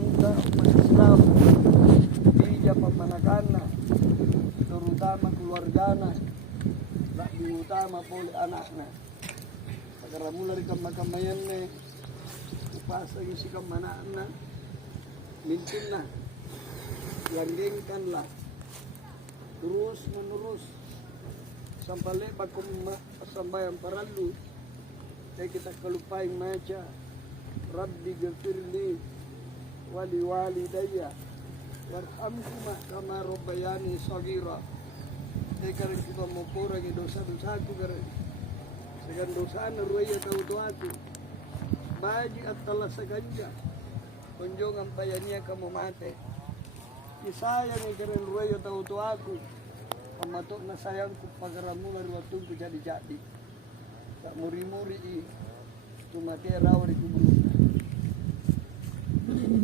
bangsa umat Islam bija pamanakana, terutama keluargana, lebih utama poli anakna. Segera mulai kamakamayane, upasa isi kamanakna, mintinna, langgengkanlah, terus menerus sampai lepas sampai yang paralu. Kita kelupain maca Rabbi ghafirli wali walidayya warhamhuma kama rabbayani shaghira. Karena kita mau kurangi dosa-dosaku karena segan dosa ruaya kau tuaku baji atala seganja kunjungan payania kamu mate kisaya nih karena ruaya tahu tuaku pamatok na sayangku pagaramu dari waktuku jadi tak muri-muri cuma dia rawa di kubur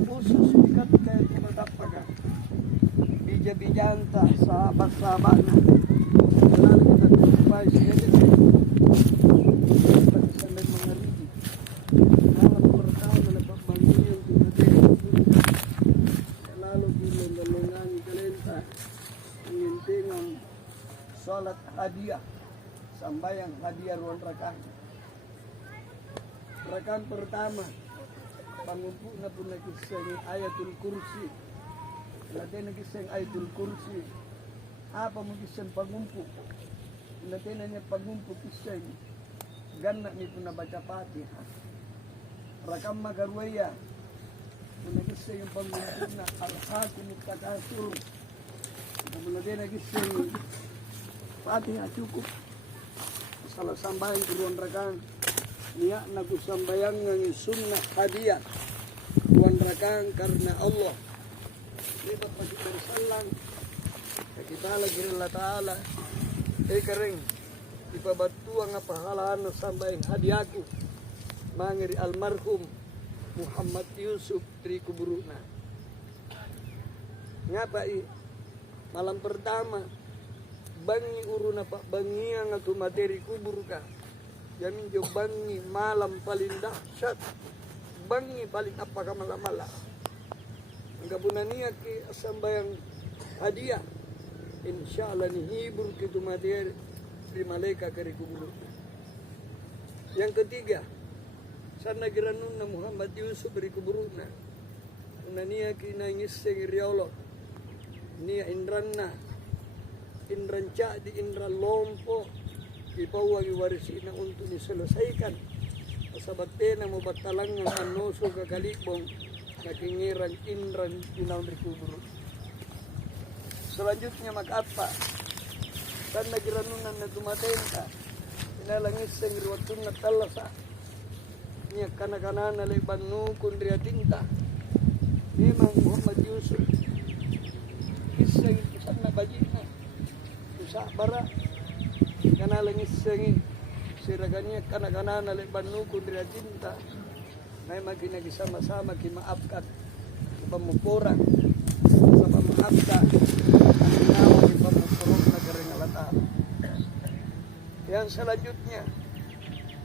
khusus ikat kayak cuma dapat bija-bijanta sahabat-sahabatnya selalu kita jumpai saja kita sampai mengerti malam pertama lepas bangun kita selalu bilang kalenta mengintingan sholat hadiah sambayang hadiah ruang rakaat pertama pangumpu na pun nakiseng ayatul kursi natin nakiseng ayatul kursi apa mo kiseng pangumpu natin na niya pangumpu kiseng ganak ni pun nabaca Fatihah rakam magarwaya pun nakiseng yung pangumpu na al-hakim takasur natin nakiseng Fatihah cukup salah sambahin keruan rekan niat naku sambayang ng sunnah hadiah keruan rekan karena Allah lipat masih bersalang kita lagi Allah Ta'ala kering ipabatu ang pahalaan sambahin hadiahku mangiri almarhum Muhammad Yusuf tri kuburuna ngapai malam pertama bangi uruna pak bangi ang atu materi kubur ka yamin jo bangi malam paling dahsyat bangi paling apa ka malamala ang kabunania ki sambayang hadiah insyaallah ni hibur kitu materi di malaikat kari kubur. Yang ketiga sana giranun na Muhammad Yusuf dari kuburuna unania ki nangis sing riolo nia indranna Indranca di Indra Lompo ipawagi warisina untuk diselesaikan asabate mo batalang ng anoso kakalibong nakingiran Indran inaw kubur. Selanjutnya makapa kan nagiranunan na dumaten ka inalangis sa ngirwatun na talasa niya kanakanan na laibanu kundriya tinta memang Muhammad Yusuf kisang kisan na bajina bara kana langis sengi siragannya kana lebannu kudra cinta may maginagi sama-sama kimaafkat pamupura sama maafka nawa di pamupurok na karengalata. Yang selanjutnya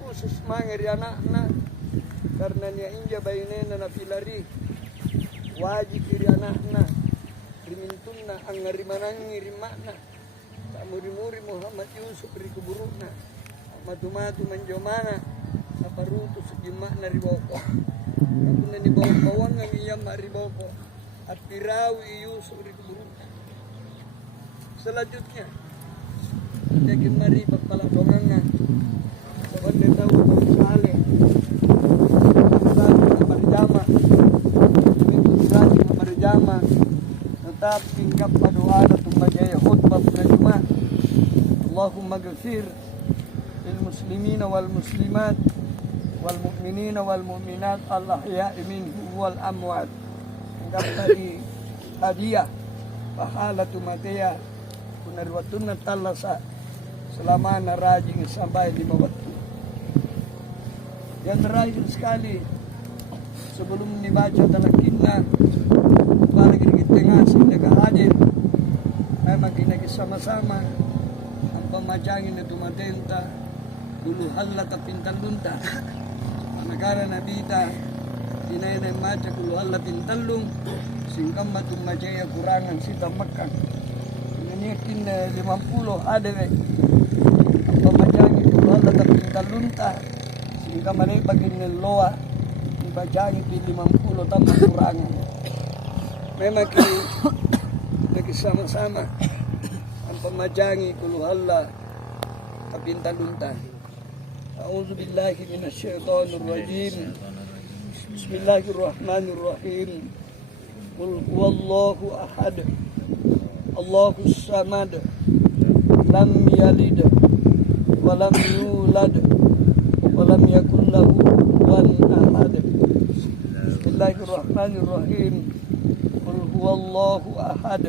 khusus mangeri anakna karena niya inja bainena na pilari wajib diri anakna rimintunna ang ngarimanangi rimana muri-muri Muhammad Yusuf dari kuburuna matu-matu manjomana aparuto sejima na riboko kapuna ni bawang-bawang ang iyam riboko at pirawi Yusuf dari kuburuna. Selanjutnya jadi mari pagpalabongan nga sa banda tawo ng sale sa parjama sa parjama tetap tingkap padoa na tumbagay khutbah na Jumat. Allahumma ghafir lil muslimina wal muslimat wal mu'minina wal mu'minat al ahya'i minhum wal amwat. Hanggang tadi hadiah pahalatu matea punarwatun na talasa selama narajing sampai 5 waktu. Yang terakhir sekali sebelum dibaca talakinna para kita ngasih negara hadir memang kita sama-sama ang pamajangin na tumatenta dulu halla kapintan lunta negara nabita tinay maca kulu Allah pintallung singkam matum macaya kurangan sita makan ini yakin 50 ada we apa macangi kulu Allah tapi pintallunta singkam malay bagin loa bacangi pi 50 tambah kurangan memang lagi sama-sama ang pamajangi kulu Allah tapi pintallunta. A'udzu billahi minasyaitonir rajim. Bismillahirrahmanirrahim. Qul huwallahu ahad. Allahus samad. Lam yalid wa lam yulad wa lam yakul lahu kufuwan ahad. Bismillahirrahmanirrahim. Qul huwallahu ahad.